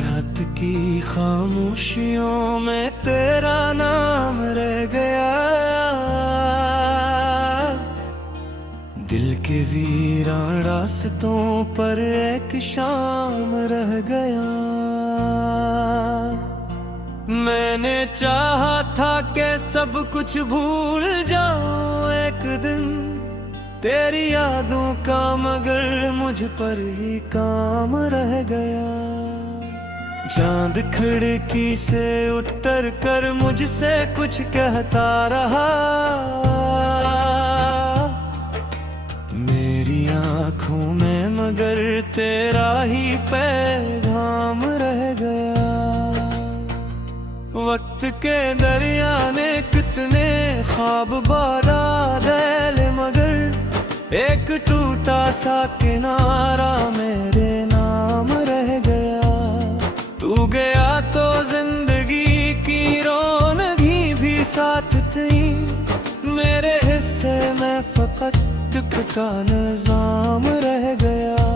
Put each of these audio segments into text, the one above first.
रात की खामोशियों में तेरा नाम रह गया, दिल के वीरान रास्तों पर एक शाम रह गया। मैंने चाहा था कि सब कुछ भूल जाऊं एक दिन तेरी यादों का, मगर मुझ पर ही काम रह गया। चांद खिड़की से उतर कर मुझसे कुछ कहता रहा, मेरी आंखों में मगर तेरा ही पैगाम रह गया। वक्त के दरिया ने कितने ख्वाब बारा रैले, मगर एक टूटा सा किनारा मेरे नाम रह गया। तू गया तो जिंदगी की रौनगी भी साथ थी, मेरे हिस्से में फकत दुख का निजाम रह गया।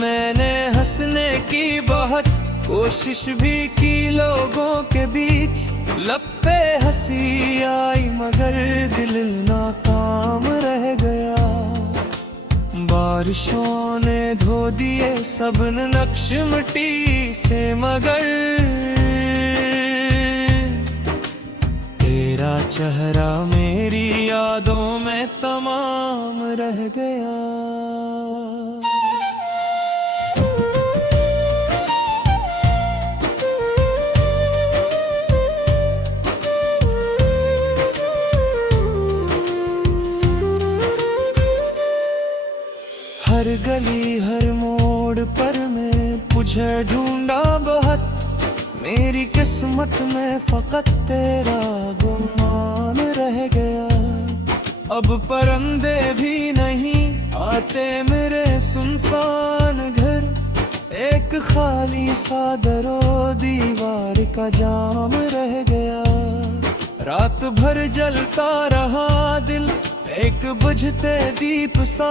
मैंने हंसने की बहुत कोशिश भी की लोगों के बीच, लब पे हंसी आई मगर दिल नाकाम रह गया। बारिशों ने धो दिए सब नक्श मिट्टी से, मगर तेरा चेहरा मेरी यादों में तमाम रह गया। हर गली हर मोड़ पर मैं तुझे ढूंढा बहुत, मेरी किस्मत में फकत तेरा गुमान रह गया। अब परिंदे भी नहीं आते मेरे सुनसान घर, एक खाली सा दरो दीवार का जाम रह गया। रात भर जलता रहा दिल एक बुझते दीप सा,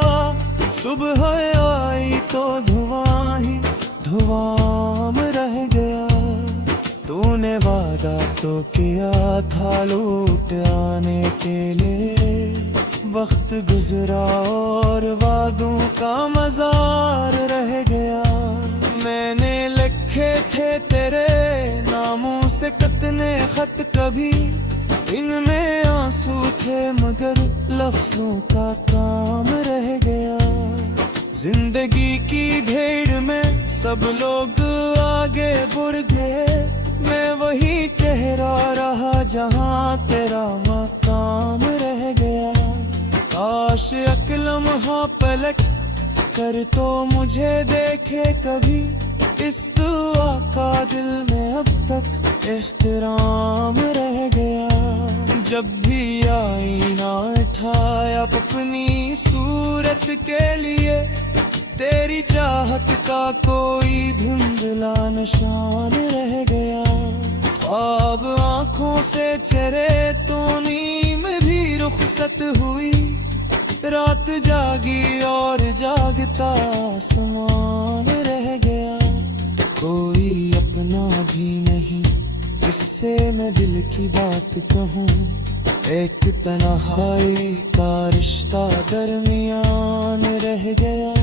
सुबह आई तो धुआं ही धुआं रह गया। तूने वादा तो किया था लौट आने के लिए, वक्त गुजरा और वादों का मजार रह गया। मैंने लिखे थे तेरे नामों से कितने खत, कभी इनमें आंसू थे मगर लफ्जों का काम रह गया। जिंदगी की भीड़ में सब लोग आगे बढ़ गए, मैं वही चेहरा रहा जहां तेरा मकाम रह गया। काश एक लम्हा पलट कर तो मुझे देखे कभी, इस दुआ का दिल में अब तक एहतराम रह गया। जब भी आईना उठाया अपनी सूरत के लिए, तेरी चाहत का कोई धुंधला निशान रह गया। ख्वाब आंखों से चरे तो नींद भी रुखसत हुई, रात जागी और जागता आसमान रह गया। कोई अपना भी नहीं जिससे मैं दिल की बात कहूँ, एक तन्हाई का रिश्ता दरमियान रह गया।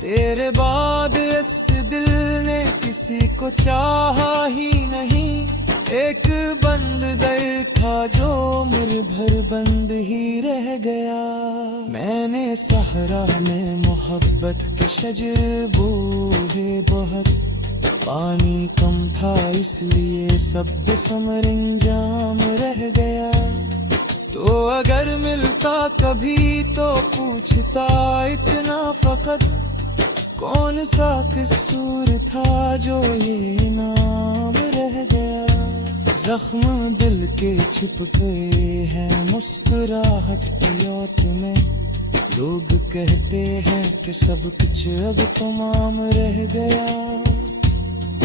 तेरे बाद इस दिल ने किसी को चाहा ही नहीं, एक बंद दर था जो उम्र भर बंद ही रह गया। मैंने सहरा में मोहब्बत के शजर बोए बहुत, पानी कम था इसलिए सब समरंजाम रह गया। तो अगर मिलता कभी तो पूछता इतना फकत, कौन सा कसूर था जो ये नाम रह गया। जख्म दिल के छिप गए हैं मुस्कुराहट की ओट में, लोग कहते हैं कि सब कुछ अब तमाम रह गया,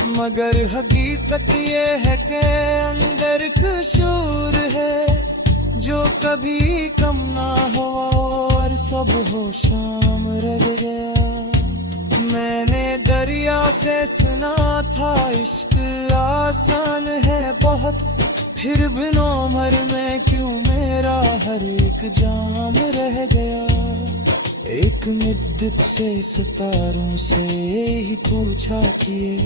मगर हकीकत ये है कि अंदर कसूर है जो कभी कम ना हो और सब हो शाम रह गया। मैंने दरिया से सुना था इश्क आसान है बहुत, फिर बिनो उम्र में क्यों मेरा हर एक जाम रह गया। एक मुद्दत से सितारों से ही पूछा किए,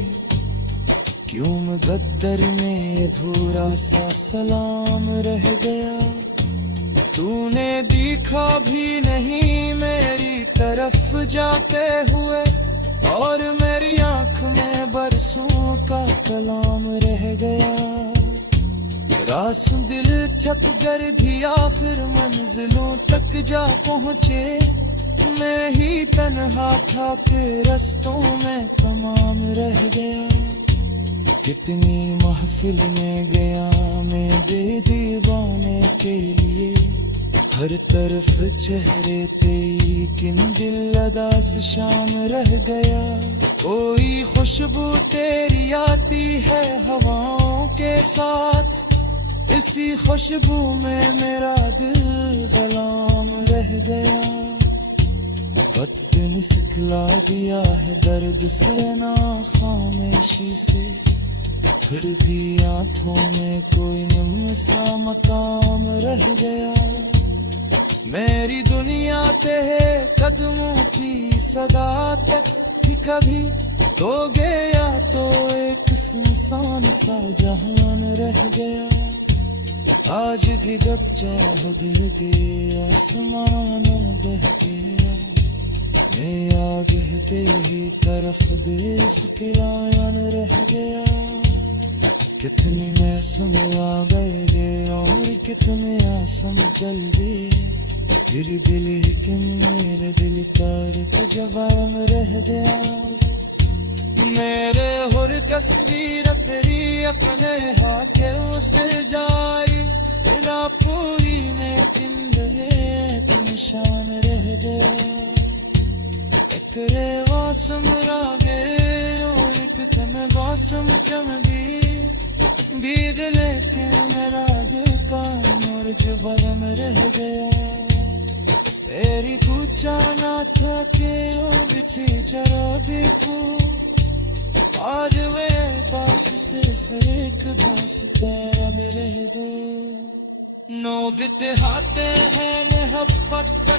क्यों मुकद्दर में अधूरा सा सलाम रह गया। तूने देखा भी नहीं मेरी तरफ जाते हुए, और मेरी आंख में बरसों का कलाम रह गया। रास दिल छप कर भी आखिर मंजिलों तक जा पहुँचे, मैं ही तन्हा था के रस्तों में तमाम रह गया। कितनी महफिल में गया मैं दीवाने के लिए, हर तरफ चेहरे तेरी किन दिल अदास शाम रह गया। कोई खुशबू तेरी आती है हवाओं के साथ, इसी खुशबू में मेरा दिल गुलाम रह गया। वक्त ने सिखला दिया है दर्द से ना खामोशी से, फिर भी आंखों में कोई नम सा मकाम रह गया। मेरी दुनिया तेरे कदमों की सदा तक थी, कभी तो गया तो एक सुनसान सा जहान रह गया। आज भी जब चाह दे आसमान बह गया, मैं आगे तेरी तरफ देख के लायन रह गया। कितने मौसम आ गए और कितने आसम जल गए, फिर भी लेकिन मेरे दिल तार को जवाब रह गया। मेरे हुर तस्वीर तेरी अपने हाथों से जाई, तेरा पूरी में एक निशान रह गया। तेरे वासम रागे और एक तन वासम चमगी, दीद लेकिन मेरा दिल का नूर जवाब रह गया। तेरी कुचा ना था के ओ बिछी जरा देखो, आज मेरे पास सिर्फ एक दोस्त तेरा मेरे दो। नौबत हाथे हैं मोहब्बत